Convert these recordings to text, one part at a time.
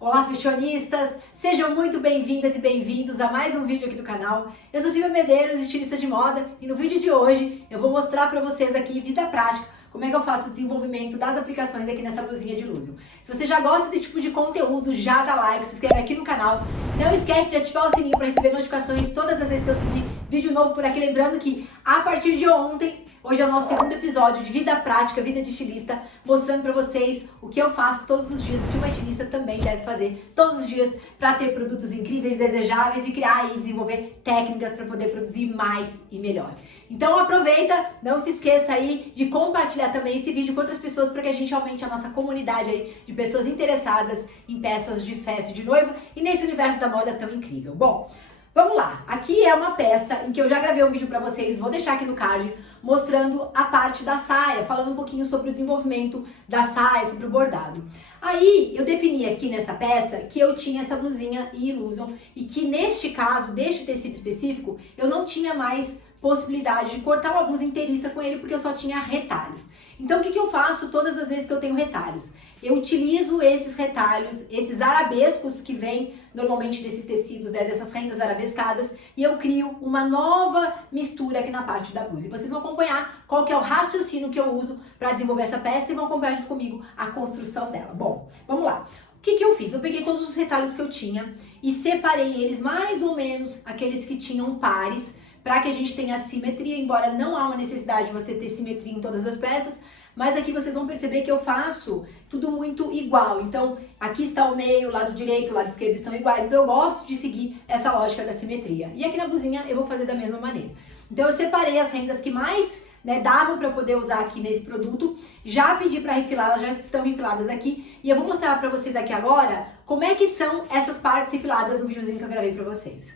Olá, fashionistas! Sejam muito bem-vindas e bem-vindos a mais um vídeo aqui do canal. Eu sou Silvia Medeiros, estilista de moda, e no vídeo de hoje eu vou mostrar para vocês aqui, vida prática, como é que eu faço o desenvolvimento das aplicações aqui nessa blusinha de Illusion. Se você já gosta desse tipo de conteúdo, já dá like, se inscreve aqui no canal. Não esquece de ativar o sininho para receber notificações todas as vezes que eu subir vídeo novo por aqui. Lembrando que a partir de ontem, hoje é o nosso segundo episódio de vida prática, vida de estilista, mostrando para vocês o que eu faço todos os dias, o que uma estilista também deve fazer todos os dias para ter produtos incríveis, desejáveis e criar e desenvolver técnicas para poder produzir mais e melhor. Então aproveita, não se esqueça aí de compartilhar também esse vídeo com outras pessoas para que a gente aumente a nossa comunidade aí de pessoas interessadas em peças de festa e de noiva e nesse universo da moda tão incrível. Bom, vamos lá, aqui é uma peça em que eu já gravei um vídeo para vocês, vou deixar aqui no card, mostrando a parte da saia, falando um pouquinho sobre o desenvolvimento da saia, sobre o bordado. Aí eu defini aqui nessa peça que eu tinha essa blusinha em Illusion e que neste caso, deste tecido específico, eu não tinha mais possibilidade de cortar uma blusa inteiriça com ele porque eu só tinha retalhos. Então o que eu faço todas as vezes que eu tenho retalhos? Eu utilizo esses retalhos, esses arabescos que vêm normalmente desses tecidos, né, dessas rendas arabescadas, e eu crio uma nova mistura aqui na parte da blusa. E vocês vão acompanhar qual que é o raciocínio que eu uso para desenvolver essa peça e vão acompanhar junto comigo a construção dela. Bom, vamos lá. O que eu fiz? Eu peguei todos os retalhos que eu tinha e separei eles mais ou menos aqueles que tinham pares, para que a gente tenha simetria, embora não há uma necessidade de você ter simetria em todas as peças, mas aqui vocês vão perceber que eu faço tudo muito igual. Então, aqui está o meio, o lado direito, o lado esquerdo estão iguais, então eu gosto de seguir essa lógica da simetria. E aqui na blusinha eu vou fazer da mesma maneira. Então eu separei as rendas que mais davam para poder usar aqui nesse produto, já pedi para refilar, elas já estão refiladas aqui, e eu vou mostrar para vocês aqui agora como é que são essas partes refiladas no videozinho que eu gravei para vocês.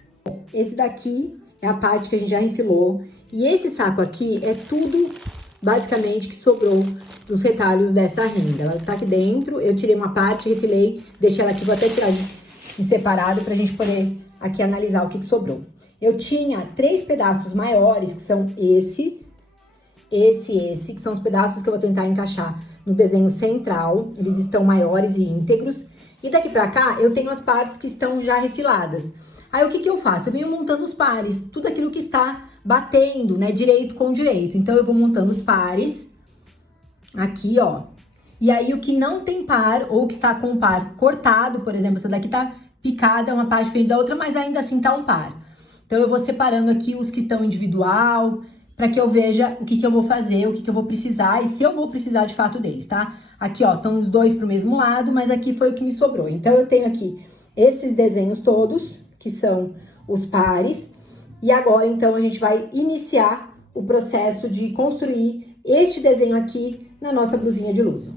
Esse daqui é a parte que a gente já refilou. E esse saco aqui é tudo, basicamente, que sobrou dos retalhos dessa renda. Ela tá aqui dentro, eu tirei uma parte, refilei, deixei ela aqui, vou até tirar em separado pra gente poder aqui analisar o que sobrou. Eu tinha 3 pedaços maiores, que são esse, que são os pedaços que eu vou tentar encaixar no desenho central. Eles estão maiores e íntegros. E daqui pra cá, eu tenho as partes que estão já refiladas. Aí o que eu faço? Eu venho montando os pares, tudo aquilo que está batendo, né, direito com direito. Então eu vou montando os pares, aqui, ó. E aí o que não tem par, ou que está com o par cortado, por exemplo, essa daqui tá picada, uma parte diferente da outra, mas ainda assim tá um par. Então eu vou separando aqui os que estão individual, para que eu veja o que eu vou fazer, o que eu vou precisar, e se eu vou precisar de fato deles, tá? Aqui, ó, estão os dois pro mesmo lado, mas aqui foi o que me sobrou. Então eu tenho aqui esses desenhos todos, que são os pares. E agora, então, a gente vai iniciar o processo de construir este desenho aqui na nossa blusinha de Illusion.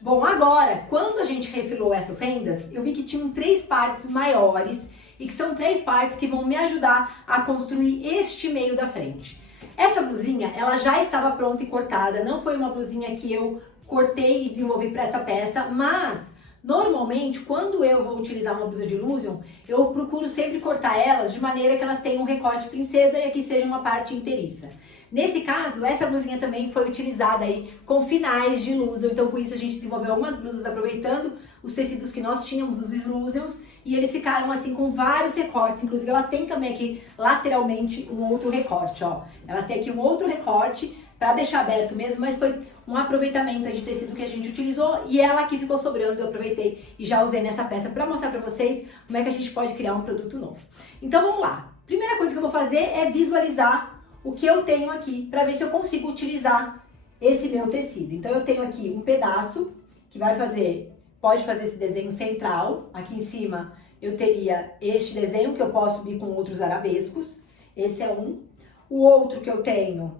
Bom, agora, quando a gente refilou essas rendas, eu vi que tinham 3 partes maiores e que são 3 partes que vão me ajudar a construir este meio da frente. Essa blusinha, ela já estava pronta e cortada, não foi uma blusinha que eu cortei e desenvolvi para essa peça, mas normalmente, quando eu vou utilizar uma blusa de Illusion, eu procuro sempre cortar elas de maneira que elas tenham um recorte princesa e aqui seja uma parte inteiriça. Nesse caso, essa blusinha também foi utilizada aí com finais de Illusion, então com isso a gente desenvolveu algumas blusas aproveitando os tecidos que nós tínhamos, os Illusions, e eles ficaram assim com vários recortes, inclusive ela tem também aqui lateralmente um outro recorte, ó. Ela tem aqui um outro recorte para deixar aberto mesmo, mas foi um aproveitamento aí de tecido que a gente utilizou e ela aqui ficou sobrando, eu aproveitei e já usei nessa peça para mostrar para vocês como é que a gente pode criar um produto novo. Então vamos lá. Primeira coisa que eu vou fazer é visualizar o que eu tenho aqui para ver se eu consigo utilizar esse meu tecido. Então eu tenho aqui um pedaço que pode fazer esse desenho central. Aqui em cima eu teria este desenho que eu posso subir com outros arabescos. Esse é um. O outro que eu tenho,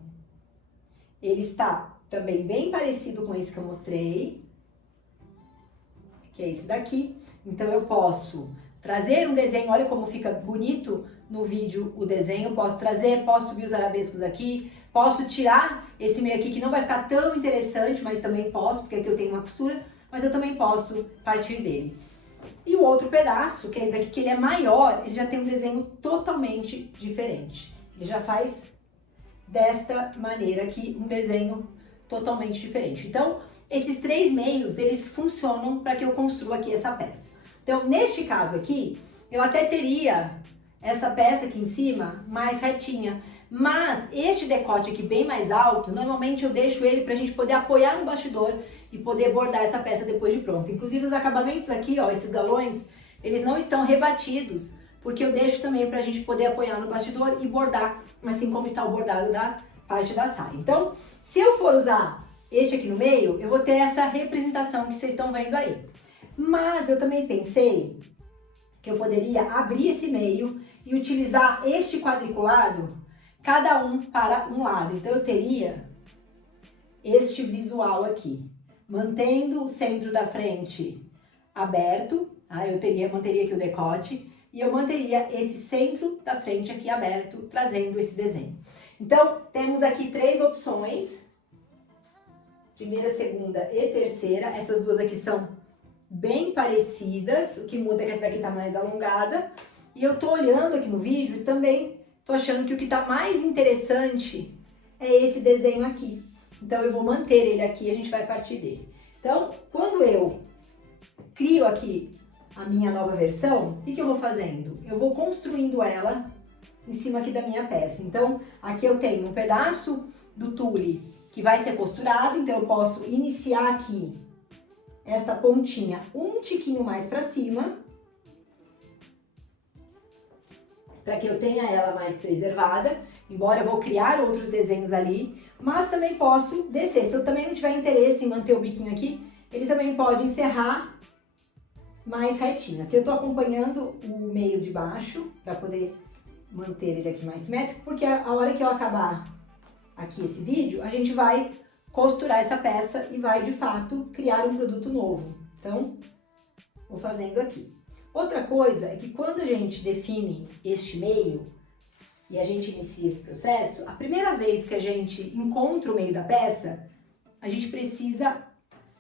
ele está também bem parecido com esse que eu mostrei, que é esse daqui. Então eu posso trazer um desenho, olha como fica bonito no vídeo o desenho, posso subir os arabescos aqui, posso tirar esse meio aqui que não vai ficar tão interessante, mas também posso, porque aqui eu tenho uma costura, mas eu também posso partir dele. E o outro pedaço, que é esse daqui, que ele é maior, ele já tem um desenho totalmente diferente. Ele já faz desta maneira aqui um desenho totalmente diferente. Então, esses 3 meios, eles funcionam para que eu construa aqui essa peça. Então, neste caso aqui, eu até teria essa peça aqui em cima mais retinha, mas este decote aqui bem mais alto, normalmente eu deixo ele pra gente poder apoiar no bastidor e poder bordar essa peça depois de pronto. Inclusive os acabamentos aqui, ó, esses galões, eles não estão rebatidos, porque eu deixo também pra gente poder apoiar no bastidor e bordar, assim como está o bordado da parte da saia. Então, se eu for usar este aqui no meio, eu vou ter essa representação que vocês estão vendo aí. Mas eu também pensei que eu poderia abrir esse meio e utilizar este quadriculado, cada um para um lado. Então eu teria este visual aqui, mantendo o centro da frente aberto, manteria aqui o decote, e eu manteria esse centro da frente aqui aberto, trazendo esse desenho. Então, temos aqui 3 opções, primeira, segunda e terceira. Essas duas aqui são bem parecidas, o que muda é que essa daqui tá mais alongada. E eu tô olhando aqui no vídeo e também tô achando que o que tá mais interessante é esse desenho aqui. Então, eu vou manter ele aqui e a gente vai partir dele. Então, quando eu crio aqui a minha nova versão, o que eu vou fazendo? Eu vou construindo ela em cima aqui da minha peça. Então, aqui eu tenho um pedaço do tule que vai ser costurado, então eu posso iniciar aqui esta pontinha um tiquinho mais para cima, para que eu tenha ela mais preservada, embora eu vou criar outros desenhos ali, mas também posso descer. Se eu também não tiver interesse em manter o biquinho aqui, ele também pode encerrar mais retinho. Aqui eu tô acompanhando o meio de baixo, para poder manter ele aqui mais simétrico, porque a hora que eu acabar aqui esse vídeo, a gente vai costurar essa peça e vai, de fato, criar um produto novo. Então, vou fazendo aqui. Outra coisa é que quando a gente define este meio e a gente inicia esse processo, a primeira vez que a gente encontra o meio da peça, a gente precisa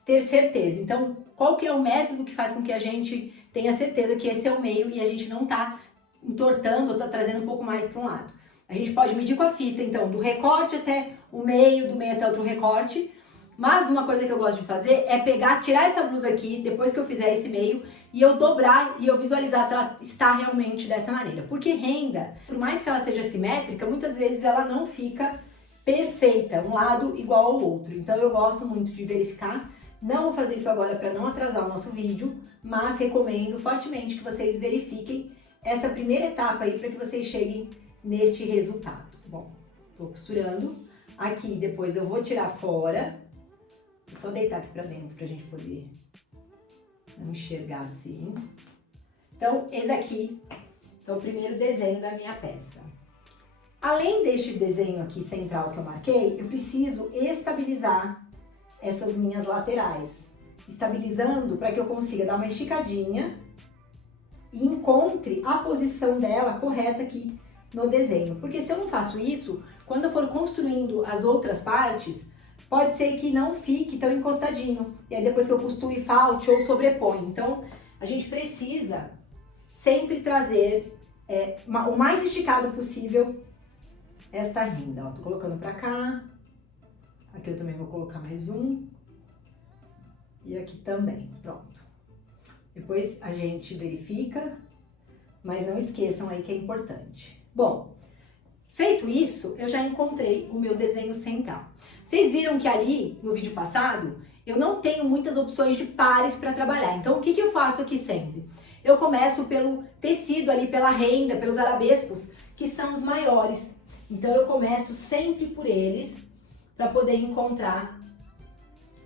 ter certeza. Então, qual que é o método que faz com que a gente tenha certeza que esse é o meio e a gente não tá entortando ou tá trazendo um pouco mais para um lado? A gente pode medir com a fita, então, do recorte até o meio, do meio até outro recorte. Mas uma coisa que eu gosto de fazer é pegar, tirar essa blusa aqui, depois que eu fizer esse meio, e eu dobrar e eu visualizar se ela está realmente dessa maneira. Porque renda, por mais que ela seja simétrica, muitas vezes ela não fica perfeita, um lado igual ao outro. Então eu gosto muito de verificar. Não vou fazer isso agora para não atrasar o nosso vídeo, mas recomendo fortemente que vocês verifiquem essa primeira etapa aí para que vocês cheguem neste resultado. Bom, tô costurando. Aqui depois eu vou tirar fora. Vou só deitar aqui pra dentro pra gente poder não enxergar assim. Então, esse aqui é o primeiro desenho da minha peça. Além deste desenho aqui central que eu marquei, eu preciso estabilizar essas minhas laterais. Estabilizando para que eu consiga dar uma esticadinha e encontre a posição dela correta aqui no desenho. Porque se eu não faço isso, quando eu for construindo as outras partes, pode ser que não fique tão encostadinho. E aí depois que eu costure falte ou sobrepõe. Então, a gente precisa sempre trazer o mais esticado possível esta renda. Ó, tô colocando pra cá. Aqui eu também vou colocar mais um. E aqui também. Pronto. Depois a gente verifica, mas não esqueçam aí que é importante. Bom, feito isso, eu já encontrei o meu desenho central. Vocês viram que ali, no vídeo passado, eu não tenho muitas opções de pares para trabalhar. Então, o que eu faço aqui sempre? Eu começo pelo tecido ali, pela renda, pelos arabescos, que são os maiores. Então, eu começo sempre por eles, para poder encontrar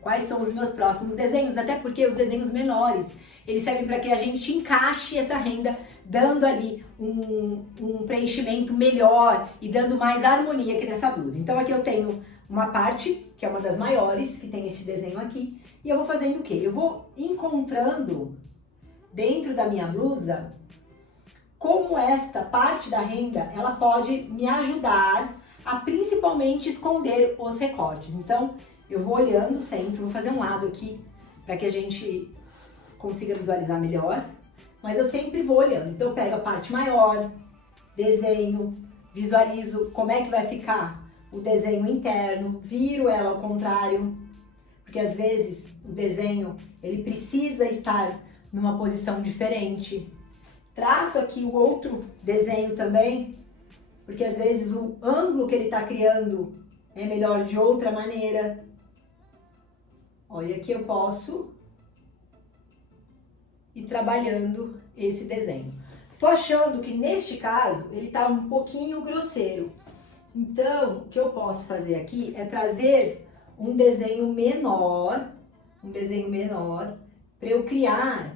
quais são os meus próximos desenhos. Até porque os desenhos menores, eles servem para que a gente encaixe essa renda, dando ali um preenchimento melhor e dando mais harmonia aqui nessa blusa. Então, aqui eu tenho uma parte, que é uma das maiores, que tem esse desenho aqui, e eu vou fazendo o quê? Eu vou encontrando dentro da minha blusa como esta parte da renda, ela pode me ajudar a principalmente esconder os recortes. Então, eu vou olhando sempre, vou fazer um lado aqui, para que a gente consiga visualizar melhor, mas eu sempre vou olhando. Então, eu pego a parte maior, desenho, visualizo como é que vai ficar o desenho interno, viro ela ao contrário, porque às vezes o desenho ele precisa estar numa posição diferente. Trato aqui o outro desenho também, porque às vezes o ângulo que ele está criando é melhor de outra maneira. Olha, aqui eu posso ir trabalhando esse desenho. Tô achando que neste caso ele tá um pouquinho grosseiro. Então, o que eu posso fazer aqui é trazer um desenho menor, para eu criar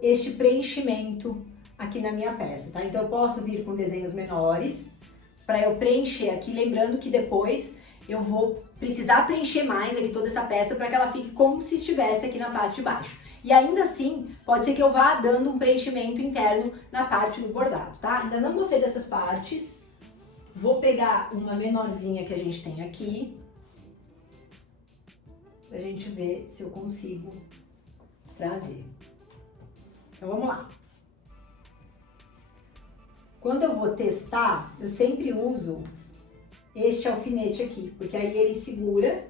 este preenchimento aqui na minha peça, tá? Então eu posso vir com desenhos menores para eu preencher aqui, lembrando que depois eu vou precisar preencher mais aqui toda essa peça para que ela fique como se estivesse aqui na parte de baixo. E ainda assim, pode ser que eu vá dando um preenchimento interno na parte do bordado, tá? Ainda não gostei dessas partes. Vou pegar uma menorzinha que a gente tem aqui, pra gente ver se eu consigo trazer. Então vamos lá. Quando eu vou testar, eu sempre uso este alfinete aqui, porque aí ele segura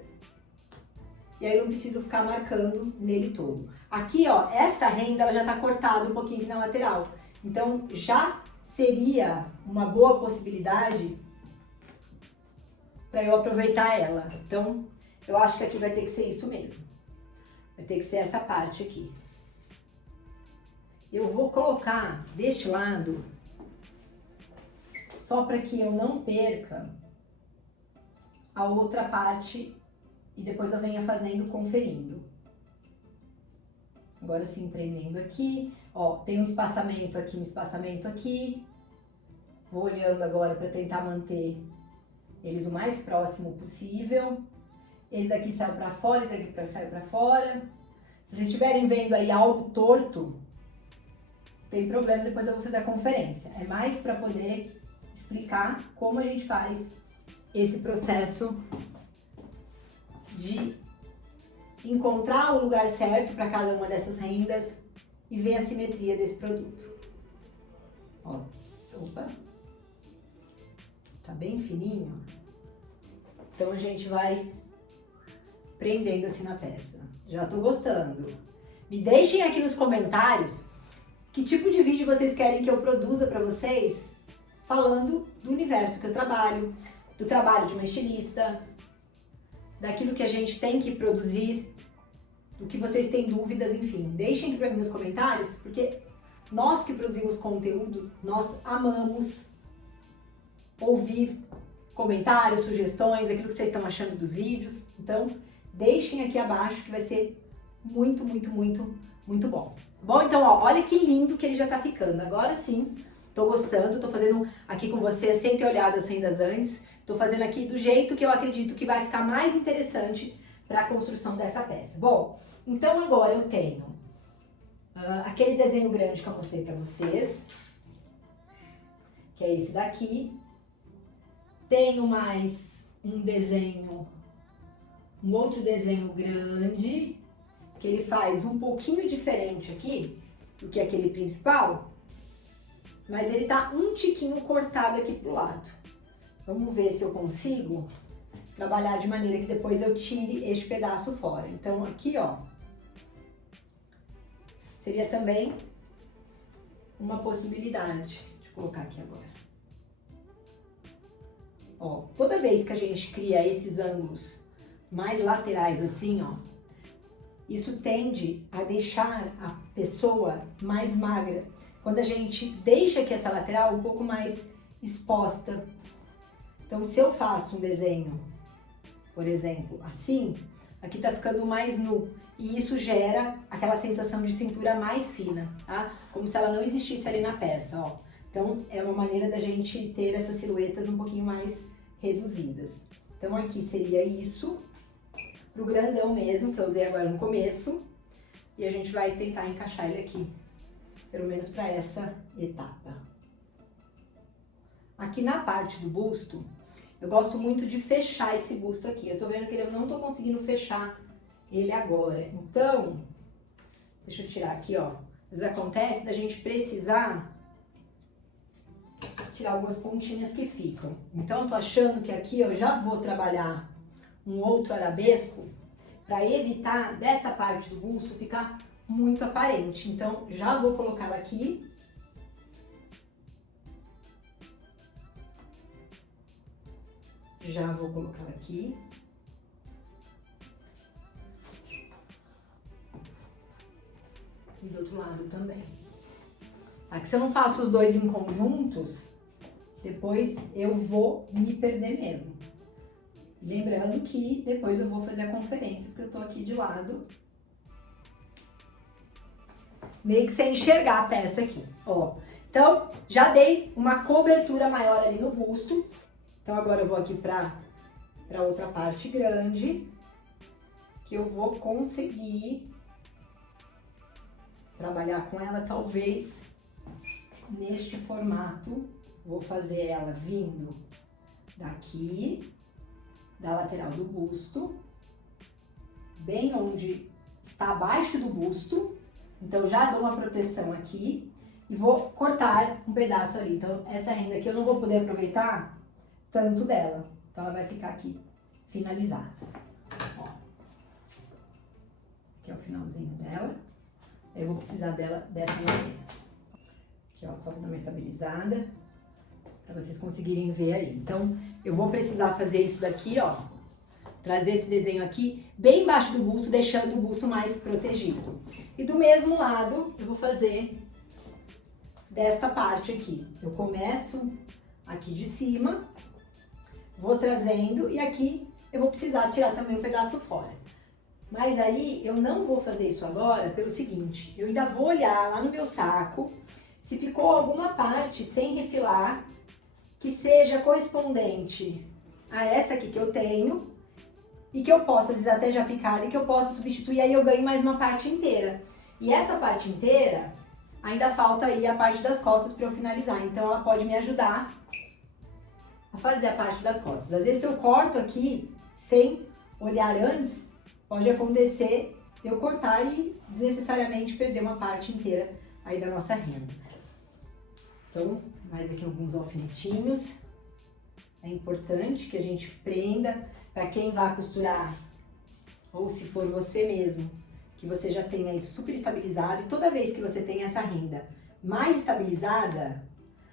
e aí eu não preciso ficar marcando nele todo. Aqui, ó, esta renda ela já tá cortada um pouquinho aqui na lateral. Então, já seria uma boa possibilidade para eu aproveitar ela. Então, eu acho que aqui vai ter que ser isso mesmo. Vai ter que ser essa parte aqui. Eu vou colocar deste lado, só para que eu não perca a outra parte e depois eu venha fazendo, conferindo. Agora sim, prendendo aqui, ó, tem um espaçamento aqui. Vou olhando agora para tentar manter eles o mais próximo possível. Esse aqui saiu para fora, esse aqui saiu para fora. Se vocês estiverem vendo aí algo torto, tem problema, depois eu vou fazer a conferência. É mais para poder explicar como a gente faz esse processo de encontrar o lugar certo para cada uma dessas rendas e ver a simetria desse produto. Ó, opa, tá bem fininho. Então a gente vai prendendo assim na peça. Já tô gostando. Me deixem aqui nos comentários que tipo de vídeo vocês querem que eu produza para vocês, falando do universo que eu trabalho, do trabalho de uma estilista, daquilo que a gente tem que produzir, do que vocês têm dúvidas, enfim. Deixem aqui para mim nos comentários, porque nós que produzimos conteúdo, nós amamos ouvir comentários, sugestões, aquilo que vocês estão achando dos vídeos. Então, deixem aqui abaixo que vai ser muito, muito, muito, muito bom. Bom, então, ó, olha que lindo que ele já tá ficando. Agora sim, tô gostando, tô fazendo aqui com vocês sem ter olhado as rendas antes. Tô fazendo aqui do jeito que eu acredito que vai ficar mais interessante para a construção dessa peça. Bom, então agora eu tenho aquele desenho grande que eu mostrei para vocês, que é esse daqui. Tenho mais um desenho, um outro desenho grande, que ele faz um pouquinho diferente aqui do que aquele principal, mas ele tá um tiquinho cortado aqui pro lado. Vamos ver se eu consigo trabalhar de maneira que depois eu tire este pedaço fora. Então aqui, ó, seria também uma possibilidade. Deixa eu colocar aqui agora. Ó, toda vez que a gente cria esses ângulos mais laterais assim, ó, isso tende a deixar a pessoa mais magra. Quando a gente deixa aqui essa lateral um pouco mais exposta. Então, se eu faço um desenho, por exemplo, assim, aqui tá ficando mais nu. E isso gera aquela sensação de cintura mais fina, tá? Como se ela não existisse ali na peça, ó. Então, é uma maneira da gente ter essas silhuetas um pouquinho mais reduzidas. Então, aqui seria isso, pro grandão mesmo, que eu usei agora no começo. E a gente vai tentar encaixar ele aqui, pelo menos para essa etapa. Aqui na parte do busto, eu gosto muito de fechar esse busto aqui. Eu tô vendo que eu não tô conseguindo fechar ele agora. Então, deixa eu tirar aqui, ó. Às vezes acontece da gente precisar tirar algumas pontinhas que ficam. Então, eu tô achando que aqui eu já vou trabalhar um outro arabesco para evitar desta parte do busto ficar muito aparente. Então, já vou colocar ela aqui. Já vou colocar ela aqui. E do outro lado também. Aqui, se eu não faço os dois em conjuntos, depois eu vou me perder mesmo. Lembrando que depois eu vou fazer a conferência, porque eu tô aqui de lado. Meio que sem enxergar a peça aqui, ó. Então, já dei uma cobertura maior ali no busto. Então, agora eu vou aqui pra outra parte grande, que eu vou conseguir trabalhar com ela, talvez, neste formato. Vou fazer ela vindo daqui, da lateral do busto, bem onde está abaixo do busto. Então, já dou uma proteção aqui e vou cortar um pedaço ali. Então, essa renda aqui eu não vou poder aproveitar tanto dela. Então, ela vai ficar aqui finalizada. Ó. Aqui é o finalzinho dela. Eu vou precisar dela dessa maneira. Aqui, ó, só pra dar uma estabilizada, pra vocês conseguirem ver aí. Então, eu vou precisar fazer isso daqui, ó. Trazer esse desenho aqui bem embaixo do busto, deixando o busto mais protegido. E do mesmo lado, eu vou fazer desta parte aqui. Eu começo aqui de cima, vou trazendo e aqui eu vou precisar tirar também um pedaço fora. Mas aí eu não vou fazer isso agora pelo seguinte, eu ainda vou olhar lá no meu saco se ficou alguma parte sem refilar que seja correspondente a essa aqui que eu tenho e que eu possa, às vezes até já picada, e que eu possa substituir, aí eu ganho mais uma parte inteira. E essa parte inteira, ainda falta aí a parte das costas para eu finalizar, então ela pode me ajudar a fazer a parte das costas. Às vezes se eu corto aqui sem olhar antes, pode acontecer eu cortar e desnecessariamente perder uma parte inteira aí da nossa renda. Então, mais aqui alguns alfinetinhos. É importante que a gente prenda para quem vai costurar, ou se for você mesmo, que você já tenha isso super estabilizado. E toda vez que você tem essa renda mais estabilizada,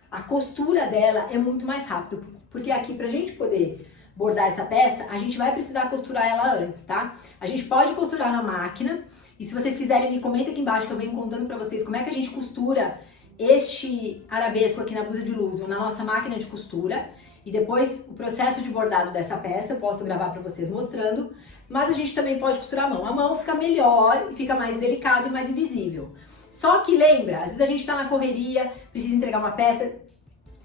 a costura dela é muito mais rápido. Porque aqui, pra gente poder bordar essa peça, a gente vai precisar costurar ela antes, tá? A gente pode costurar na máquina, e se vocês quiserem, me comenta aqui embaixo que eu venho contando pra vocês como é que a gente costura este arabesco aqui na blusa de Illusion na nossa máquina de costura. E depois o processo de bordado dessa peça eu posso gravar pra vocês mostrando, mas a gente também pode costurar a mão. A mão fica melhor e fica mais delicado e mais invisível. Só que lembra, às vezes a gente tá na correria, precisa entregar uma peça,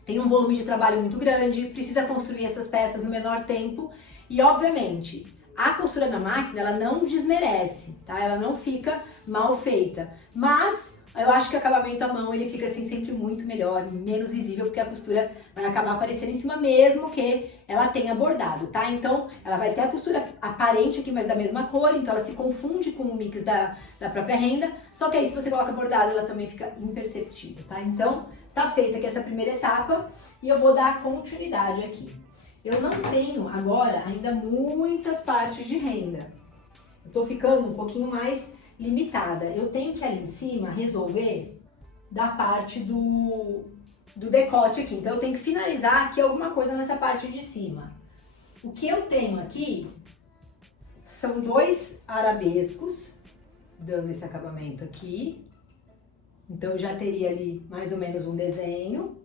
tem um volume de trabalho muito grande, precisa construir essas peças no menor tempo e, obviamente, a costura na máquina, ela não desmerece, tá? Ela não fica mal feita, mas eu acho que o acabamento à mão, ele fica assim sempre muito melhor, menos visível, porque a costura vai acabar aparecendo em cima mesmo que ela tenha bordado, tá? Então, ela vai ter a costura aparente aqui, mas da mesma cor, então ela se confunde com o mix da própria renda, só que aí se você coloca bordado, ela também fica imperceptível, tá? Então, tá feita aqui essa primeira etapa e eu vou dar continuidade aqui. Eu não tenho agora ainda muitas partes de renda. Eu tô ficando um pouquinho mais limitada. Eu tenho que ali em cima resolver da parte do decote aqui. Então eu tenho que finalizar aqui alguma coisa nessa parte de cima. O que eu tenho aqui são 2 arabescos, dando esse acabamento aqui. Então eu já teria ali mais ou menos um desenho.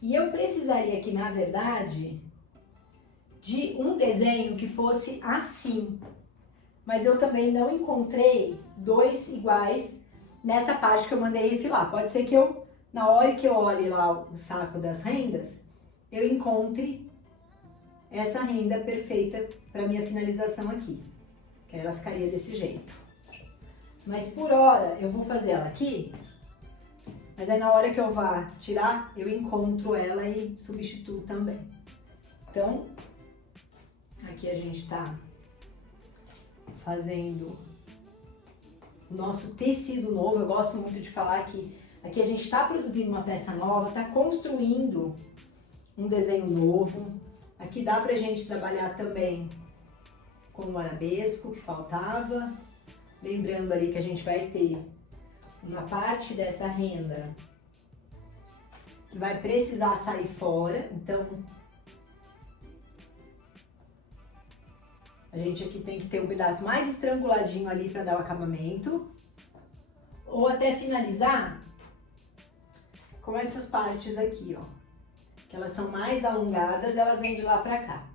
E eu precisaria aqui, na verdade, de um desenho que fosse assim. Mas eu também não encontrei 2 iguais nessa parte que eu mandei refilar. Pode ser que eu, na hora que eu olhe lá o saco das rendas, eu encontre essa renda perfeita para minha finalização aqui. Que ela ficaria desse jeito. Mas por hora eu vou fazer ela aqui, mas aí na hora que eu vá tirar, eu encontro ela e substituo também. Então, aqui a gente tá fazendo o nosso tecido novo. Eu gosto muito de falar que aqui a gente está produzindo uma peça nova, está construindo um desenho novo. Aqui dá pra gente trabalhar também com o arabesco que faltava. Lembrando ali que a gente vai ter uma parte dessa renda que vai precisar sair fora, então a gente aqui tem que ter um pedaço mais estranguladinho ali para dar o acabamento, ou até finalizar com essas partes aqui, ó, que elas são mais alongadas, elas vêm de lá para cá.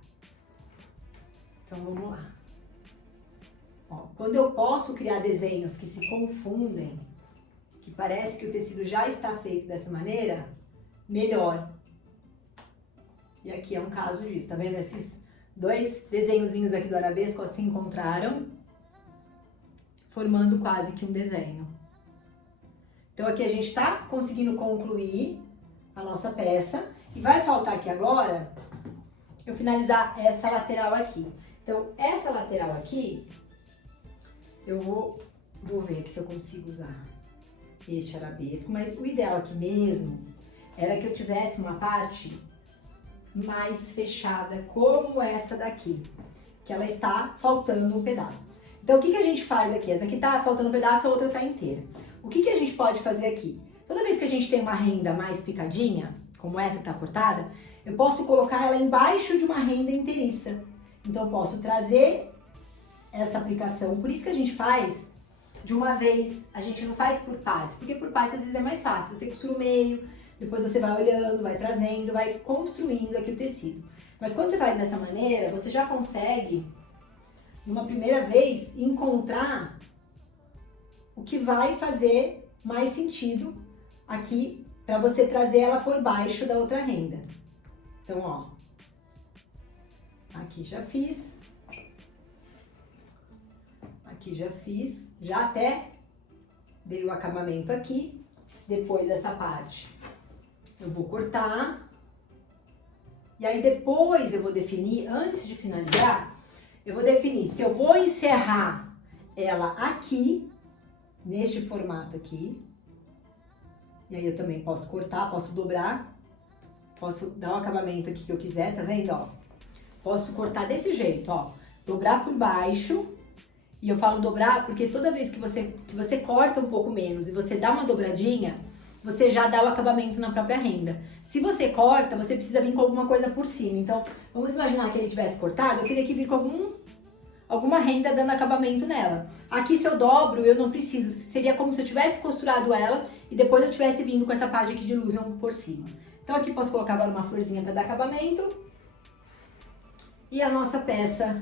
Então vamos lá. Ó, quando eu posso criar desenhos que se confundem, que parece que o tecido já está feito dessa maneira, melhor. E aqui é um caso disso, tá vendo? Esses dois desenhozinhos aqui do arabesco se encontraram, formando quase que um desenho. Então aqui a gente tá conseguindo concluir a nossa peça e vai faltar aqui agora eu finalizar essa lateral aqui. Então essa lateral aqui eu vou ver aqui se eu consigo usar este arabesco, mas o ideal aqui mesmo era que eu tivesse uma parte mais fechada, como essa daqui, que ela está faltando um pedaço. Então o que a gente faz aqui? Essa aqui tá faltando um pedaço, a outra tá inteira. O que a gente pode fazer aqui? Toda vez que a gente tem uma renda mais picadinha, como essa que tá cortada, eu posso colocar ela embaixo de uma renda inteiriça. Então eu posso trazer essa aplicação, por isso que a gente faz de uma vez, a gente não faz por partes, porque por partes às vezes é mais fácil, você costura o meio, depois você vai olhando, vai trazendo, vai construindo aqui o tecido. Mas quando você faz dessa maneira, você já consegue, numa primeira vez, encontrar o que vai fazer mais sentido aqui para você trazer ela por baixo da outra renda. Então, ó, aqui já fiz. Aqui já fiz, já até dei o acabamento aqui. Depois essa parte eu vou cortar. E aí depois eu vou definir, antes de finalizar, eu vou definir se eu vou encerrar ela aqui, neste formato aqui. E aí eu também posso cortar, posso dobrar, posso dar o acabamento aqui que eu quiser, tá vendo, ó? Posso cortar desse jeito, ó, dobrar por baixo. E eu falo dobrar porque toda vez que você corta um pouco menos e você dá uma dobradinha, você já dá o acabamento na própria renda. Se você corta, você precisa vir com alguma coisa por cima. Então, vamos imaginar que ele tivesse cortado, eu teria que vir com alguma renda dando acabamento nela. Aqui, se eu dobro, eu não preciso. Seria como se eu tivesse costurado ela e depois eu tivesse vindo com essa parte aqui de illusion por cima. Então, aqui posso colocar agora uma florzinha para dar acabamento. E a nossa peça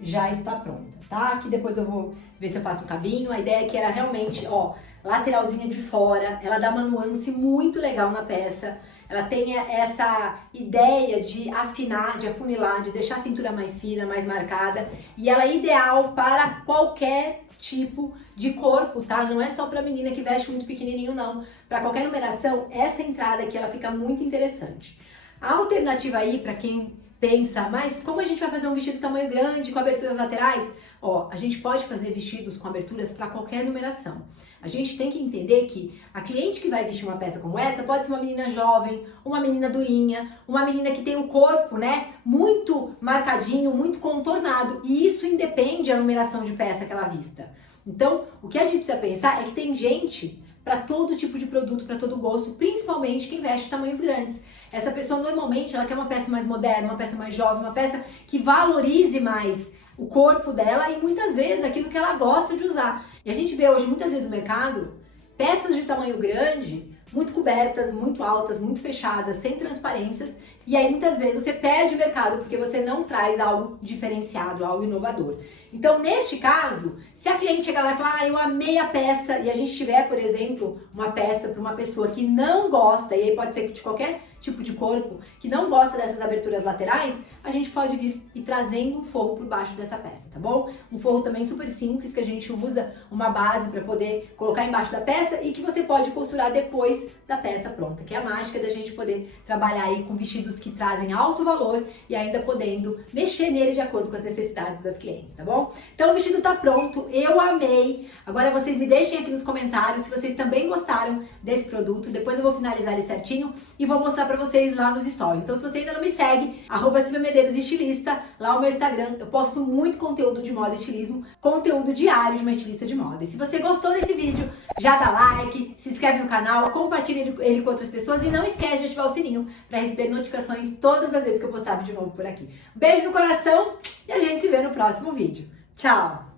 já está pronta, tá? Aqui depois eu vou ver se eu faço um cabinho. A ideia é que era realmente, ó, lateralzinha de fora. Ela dá uma nuance muito legal na peça. Ela tem essa ideia de afinar, de afunilar, de deixar a cintura mais fina, mais marcada. E ela é ideal para qualquer tipo de corpo, tá? Não é só para menina que veste muito pequenininho, não. Para qualquer numeração, essa entrada aqui, ela fica muito interessante. A alternativa aí, para quem pensa, mas como a gente vai fazer um vestido tamanho grande com aberturas laterais? Ó, a gente pode fazer vestidos com aberturas para qualquer numeração. A gente tem que entender que a cliente que vai vestir uma peça como essa pode ser uma menina jovem, uma menina durinha, uma menina que tem o corpo, né, muito marcadinho, muito contornado, e isso independe da numeração de peça que ela vista. Então, o que a gente precisa pensar é que tem gente para todo tipo de produto, para todo gosto, principalmente quem veste tamanhos grandes. Essa pessoa normalmente ela quer uma peça mais moderna, uma peça mais jovem, uma peça que valorize mais o corpo dela e muitas vezes aquilo que ela gosta de usar. E a gente vê hoje muitas vezes no mercado peças de tamanho grande, muito cobertas, muito altas, muito fechadas, sem transparências, e aí muitas vezes você perde mercado porque você não traz algo diferenciado, algo inovador. Então, neste caso, se a cliente chegar lá e falar, eu amei a peça, e a gente tiver, por exemplo, uma peça para uma pessoa que não gosta, e aí pode ser de qualquer tipo de corpo, que não gosta dessas aberturas laterais, a gente pode vir e trazendo um forro por baixo dessa peça, tá bom? Um forro também super simples, que a gente usa uma base para poder colocar embaixo da peça e que você pode costurar depois da peça pronta, que é a mágica da gente poder trabalhar aí com vestidos que trazem alto valor e ainda podendo mexer nele de acordo com as necessidades das clientes, tá bom? Então o vestido tá pronto, eu amei. Agora vocês me deixem aqui nos comentários se vocês também gostaram desse produto. Depois eu vou finalizar ele certinho e vou mostrar pra vocês lá nos stories. Então se você ainda não me segue, @SilviaMedeiros_estilista, lá o meu Instagram, eu posto muito conteúdo de moda e estilismo, conteúdo diário de uma estilista de moda. E se você gostou desse vídeo, já dá like, se inscreve no canal, compartilha ele com outras pessoas e não esquece de ativar o sininho para receber notificações todas as vezes que eu postar vídeo novo por aqui. Beijo no coração e a gente se vê no próximo vídeo. Tchau!